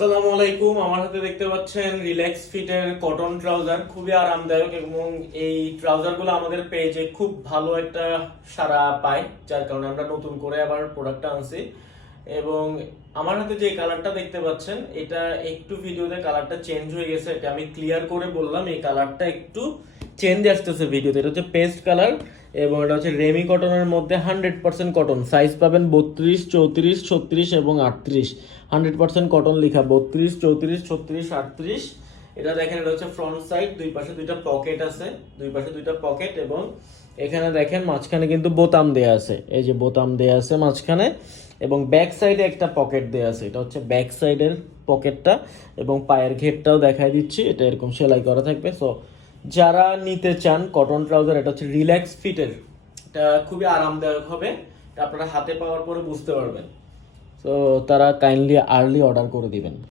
আসসালামু আলাইকুম। আমার হাতে দেখতে পাচ্ছেন রিল্যাক্স ফিটের কটন ট্রাউজার, খুবই আরামদায়ক এবং এই ট্রাউজারগুলো আমাদের পেজে খুব ভালো একটা সাড়া পায়, যার কারণে আমরা নতুন করে আবার প্রোডাক্টটা আনছি। এবং আমার হাতে যে কালারটা দেখতে পাচ্ছেন, এটা একটু ভিডিওতে কালারটা চেঞ্জ হয়ে গেছে, এটা আমি ক্লিয়ার করে বললাম। এই কালারটা একটু চেঞ্জ আসতেছে ভিডিওতে। এটা হচ্ছে পেস্ট কালার এবং এটা হচ্ছে রেমি কটনের মধ্যে 100% কটন। সাইজ পাবেন 32, 34, 36 এবং 38। 100% কটন লেখা, 32, 34, 36, 38। এটা দেখেন, এটা হচ্ছে ফ্রন্ট সাইড, দুই পাশে দুইটা পকেট আছে, দুই পাশে দুইটা পকেট এবং এখানে দেখেন মাঝখানে কিন্তু বোতাম দেয়া আছে, এই যে বোতাম দেয়া আছে মাঝখানে, এবং ব্যাক সাইডে একটা পকেট দেয়া আছে। এটা হচ্ছে ব্যাক সাইডের পকেটটা এবং পায়ের ঘেরটাও দেখাই দিচ্ছি, এটা এরকম সেলাই করা থাকবে। সো যারা নিতে চান কটন ট্রাউজার, এটা হচ্ছে রিল্যাক্স ফিটের, এটা খুবই আরামদায়ক হবে, এটা আপনারা হাতে পাওয়ার পরে বুঝতে পারবেন। তো তারা কাইন্ডলি আর্লি অর্ডার করে দিবেন।